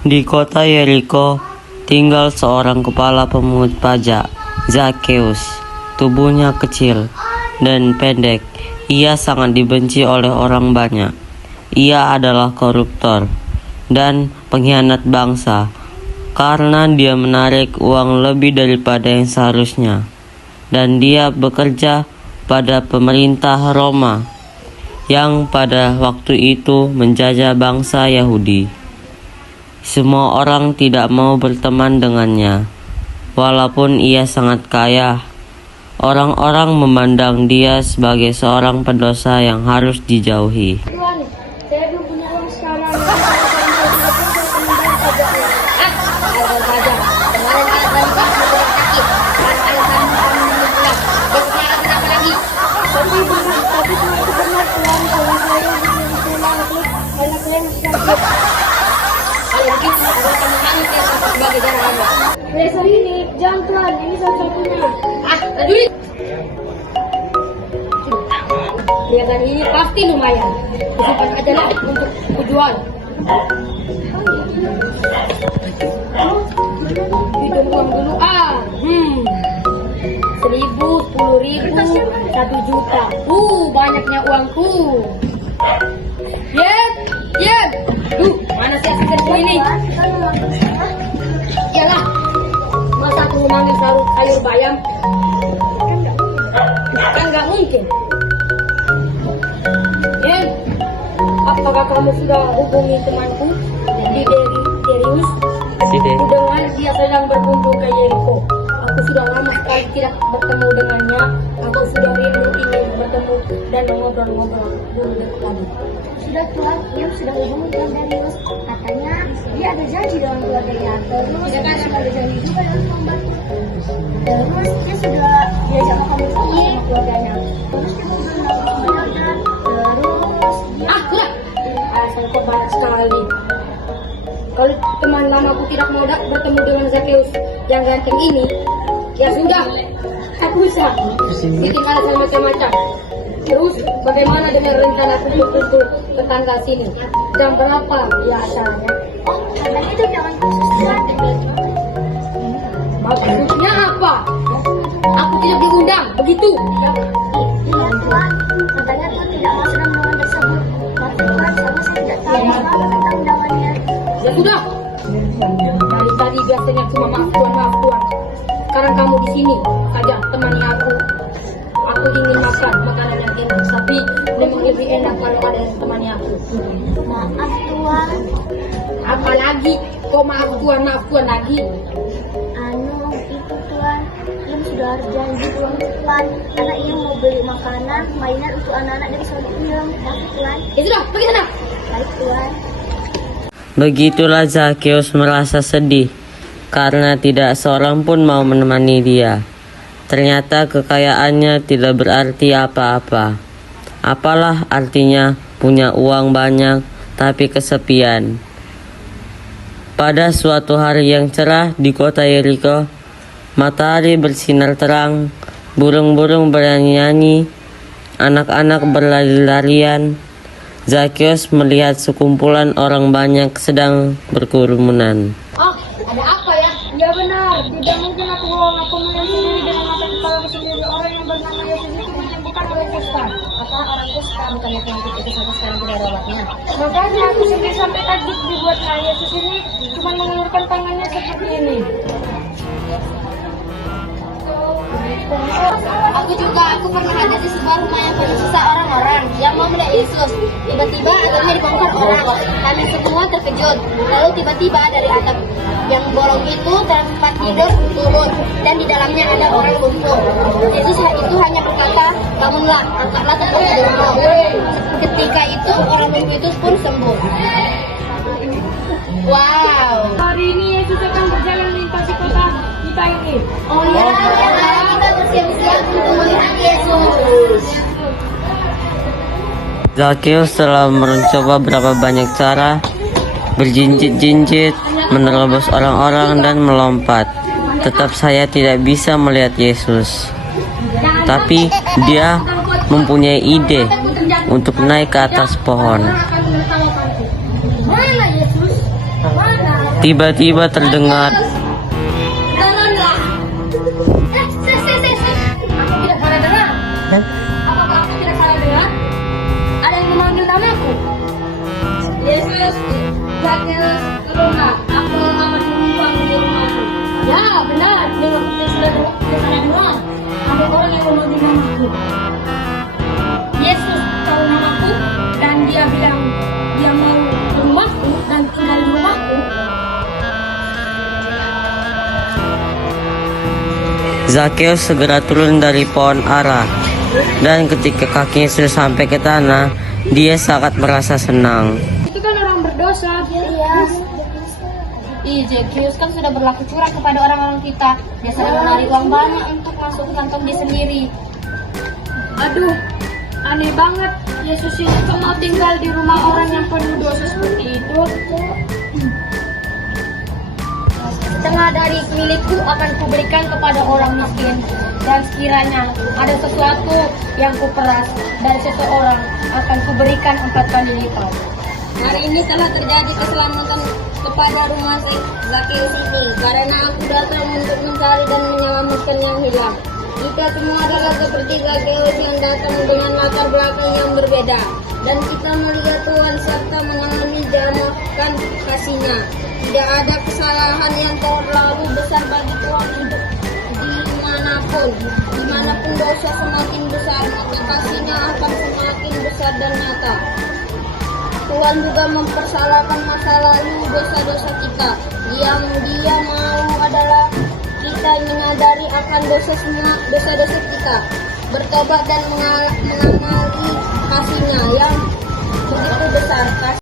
Di kota Yeriko tinggal seorang kepala pemungut pajak, Zakheus. Tubuhnya kecil dan pendek. Ia sangat dibenci oleh orang banyak. Ia adalah koruptor dan pengkhianat bangsa karena dia menarik uang lebih daripada yang seharusnya. Dan dia bekerja pada pemerintah Roma yang pada waktu itu menjajah bangsa Yahudi. Semua orang tidak mau berteman dengannya, walaupun ia sangat kaya. Orang-orang memandang dia sebagai seorang pendosa yang harus dijauhi. Tuan, saya belum punya uang sekarang. Tapi semua itu benar, Tuan. Kalau saya disuruh pulang, terus anak saya masih sakit. Besok ini, jangan Tuan, ini satu-satunya. Perhiasan ini pasti lumayan. Simpan aja lah untuk tujuan. Hitung uang dulu 1.000, 10.000, 1 juta. Banyaknya uangku. Yep. Mana sih asisten ini? Iyalah, masa aku manggil sayur bayam? Kan nggak mungkin. Apakah kamu sudah hubungi temanku di Darius? Dengan dia sedang berkunjung ke Yeriko. Aku sudah lama sekali tidak bertemu dengannya. Aku sudah rindu ingin bertemu dan mengobrol-ngobrol dulu lagi. Sudah Tuan, ia sudah hubungi Tuan Darius. Katanya dia ada janji dengan keluarganya. Terus dia ada janji juga dengan membantu. Terus dia sudah diajak makan bersama sama keluarganya. Terus dia ngobrol dengan keluarganya. Terus dia Alasan kok banyak sekali. Kalau teman lamaku tidak mau bertemu dengan Zakheus yang ganteng ini, ya sudah, aku bisa bikin alasan macam-macam. Terus bagaimana dengan rencana kumpul-kumpul tetangga sini? Jam berapa ya acaranya? katanya itu jangan khusus Tuan. Maksudnya apa? Aku tidak diundang, begitu? Iya Tuan, katanya Tuan tidak masuk dalam undangan tersebut. Tapi Tuan, sama saya tidak tahu apa tentang undangannya. Ya sudah. Dari tadi biasanya cuma maaf Tuan. Sekarang kamu di sini saja temani aku. Aku ingin makan makanan yang enak, tapi memang lebih enak kalau ada yang temani aku. Maaf Tuan. Apalagi kok maaf Tuan lagi. Itu Tuan, ia sudah harus janji pulang Tuan. Karena ia mau beli makanan, mainan untuk anak-anak dari suatu film. Tapi Tuan, Ya sudah, pergi sana. baik Tuan. Begitulah Zakheus merasa sedih karena tidak seorang pun mau menemani dia. Ternyata kekayaannya tidak berarti apa-apa. Apalah artinya punya uang banyak tapi kesepian. Pada suatu hari yang cerah di kota Yeriko, matahari bersinar terang, burung-burung bernyanyi, anak-anak berlari-larian. Zakheus melihat sekumpulan orang banyak sedang berkerumunan. Ada apa ya? Ya benar, tidak mungkin aku melihat sendiri dengan mata kepala sendiri. Orang yang bernama Yesus itu bukan orang kusta. Apa orang kusta bukan yang penyakit itu sampai sekarang tidak ada obatnya? Makanya aku sendiri sampai tadi dibuatnya Yesus ini cuma mengulurkan tangannya seperti ini. Aku pernah ada di sebuah rumah yang penuh sisa orang-orang yang mau melihat Yesus. Tiba-tiba atapnya dibongkar orang. Kami semua terkejut. Lalu tiba-tiba dari atap yang bolong itu tempat tidur turun dan di dalamnya ada orang lumpuh. Yesus itu hanya berkata, bangunlah, angkatlah tempat tidurmu. Ketika itu orang lumpuh itu pun sembuh. Wow. Hari ini Yesus akan berjalan melintasi kota kita ini. Oh ya, kita bersiap-siap untuk melihat Yesus. Zakheus telah mencoba berapa banyak cara, berjinjit-jinjit, menerobos orang-orang dan melompat. Tetap saya tidak bisa melihat Yesus. Tapi dia mempunyai ide untuk naik ke atas pohon. Mana Yesus? Mana? Tiba-tiba terdengar Janganlah. Aku tidak salah dengar. Apakah aku tidak salah dengar? Ada yang memanggil namaku. Yesus, Zakheus, turunlah. Aku akan menumpang di rumahku. Ya, benar. Dia sudah dengar. Ada orang yang memanggil namaku. Yesus tahu namaku dan dia bilang dia mau ke rumahku dan tinggal di rumahku. Zakheus segera turun dari pohon ara, dan ketika kakinya sudah sampai ke tanah, dia sangat merasa senang. Itu kan orang berdosa. Iya. Zakheus kan sudah berlaku curang kepada orang-orang kita. Dia sudah menarik uang banyak untuk masuk ke kantong dia sendiri. Aduh, aneh banget. Yesus ini kok mau tinggal di rumah orang yang penuh dosa seperti itu. Setengah dari milikku akan kuberikan kepada orang miskin, dan sekiranya ada sesuatu yang kuperas dari seseorang akan kuberikan 4 kali lipat. Hari ini telah terjadi keselamatan kepada rumah Zakheus ini, karena aku datang untuk mencari dan menyelamatkan yang hilang. Kita semua adalah seperti Zakheus yang datang dengan latar belakang yang berbeda, dan kita melihat Tuhan serta menangani jamakan kasih-Nya. Tidak ada kesalahan yang terlalu besar bagi Tuhan untuk dimanapun dosa semakin besar, maka kasih-Nya akan semakin besar dan nyata. Tuhan juga mempersalahkan masa lalu dosa-dosa kita. Yang Dia mau adalah kita menyadari akan dosa-dosa kita, bertobat dan mengamali kasih-Nya yang begitu besar.